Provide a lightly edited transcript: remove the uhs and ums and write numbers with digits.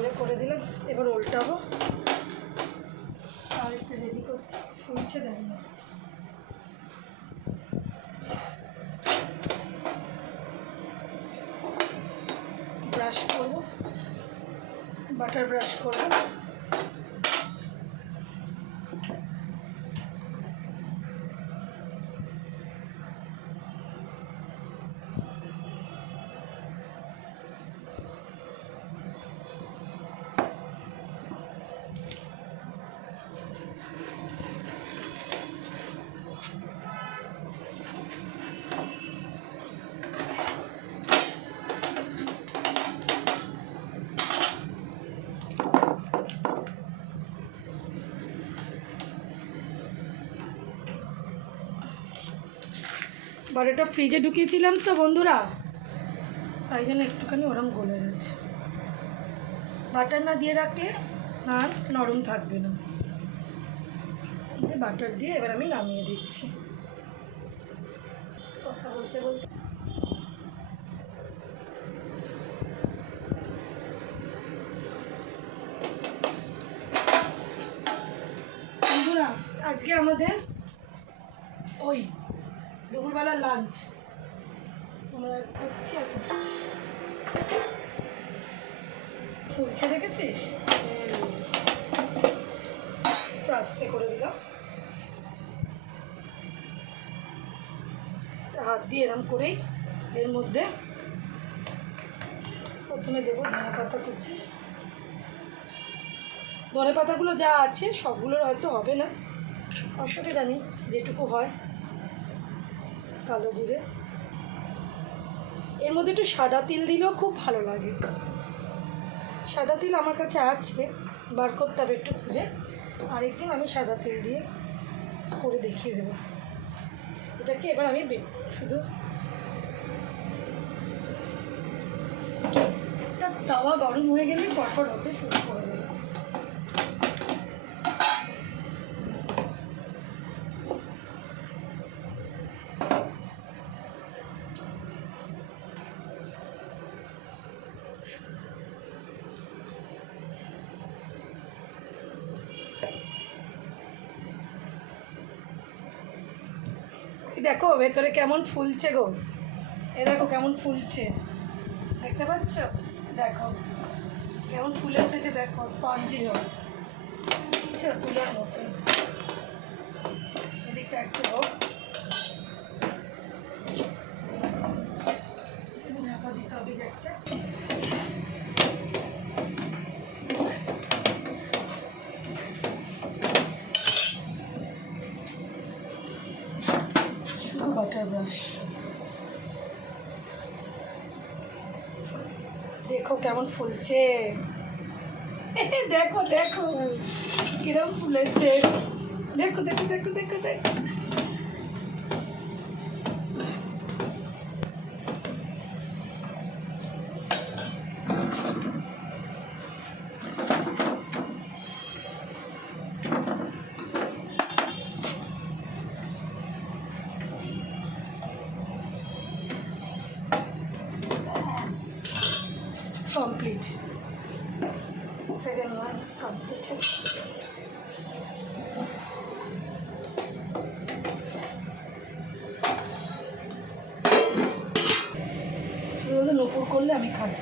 জোরে করে দিলাম। এবার উল্টাবো। আর একটা রেডি করছি, ফুলছে দেখো না। ব্রাশ করবো, বাটার ব্রাশ করবো। বাটারটা ফ্রিজে ঢুকিয়েছিলাম তো বন্ধুরা, তাই জন্য একটুখানি ওরম গলে যাচ্ছে। বাটার না দিয়ে রাখলে আর নরম থাকবে না। বাটার দিয়ে এবার আমি নামিয়ে দিচ্ছি। কথা বলতে বলতে বন্ধুরা, আজকে আমাদের ওই দুপুরবেলা লাঞ্চ আমরা করছি আর করছি। ফুলছে দেখেছিস? একটু আস্তে করে দিলাম, হাত দিয়ে এরম করেই এর মধ্যে প্রথমে দেবো ধনে পাতা কুচি। ধনে পাতাগুলো যা আছে সবগুলোর হয়তো হবে না, অসুবিধা নেই, যেটুকু হয়। কালো জিরে, এর মধ্যে একটু সাদা তিল দিলেও খুব ভালো লাগে। সাদা তিল আমার কাছে আছে, বার করতে হবে একটু খুঁজে। আরেকদিন আমি সাদা তিল দিয়ে করে দেখিয়ে দেবো। এটাকে এবার আমি শুধু একটা তাওয়া গরম হয়ে গেলে পরপর হতে শুরু করে দেবো। দেখো ভেতরে কেমন ফুলছে গো, এ দেখো কেমন ফুলছে, দেখতে পাচ্ছ? দেখো কেমন ফুলে উঠেছে, দেখো স্পঞ্জি হোক, বুঝছো, তুলার মতন। এদিকটা একটু হোক, ঢাকা দিতে হবে যে একটা। বাটার ব্রাশ, দেখো কেমন ফুলছে, দেখো দেখো কিরম ফুলেছে, দেখো দেখো দেখো দেখো দেখো। Complete. Second one is completed. নুপুর করলে আমি খাই।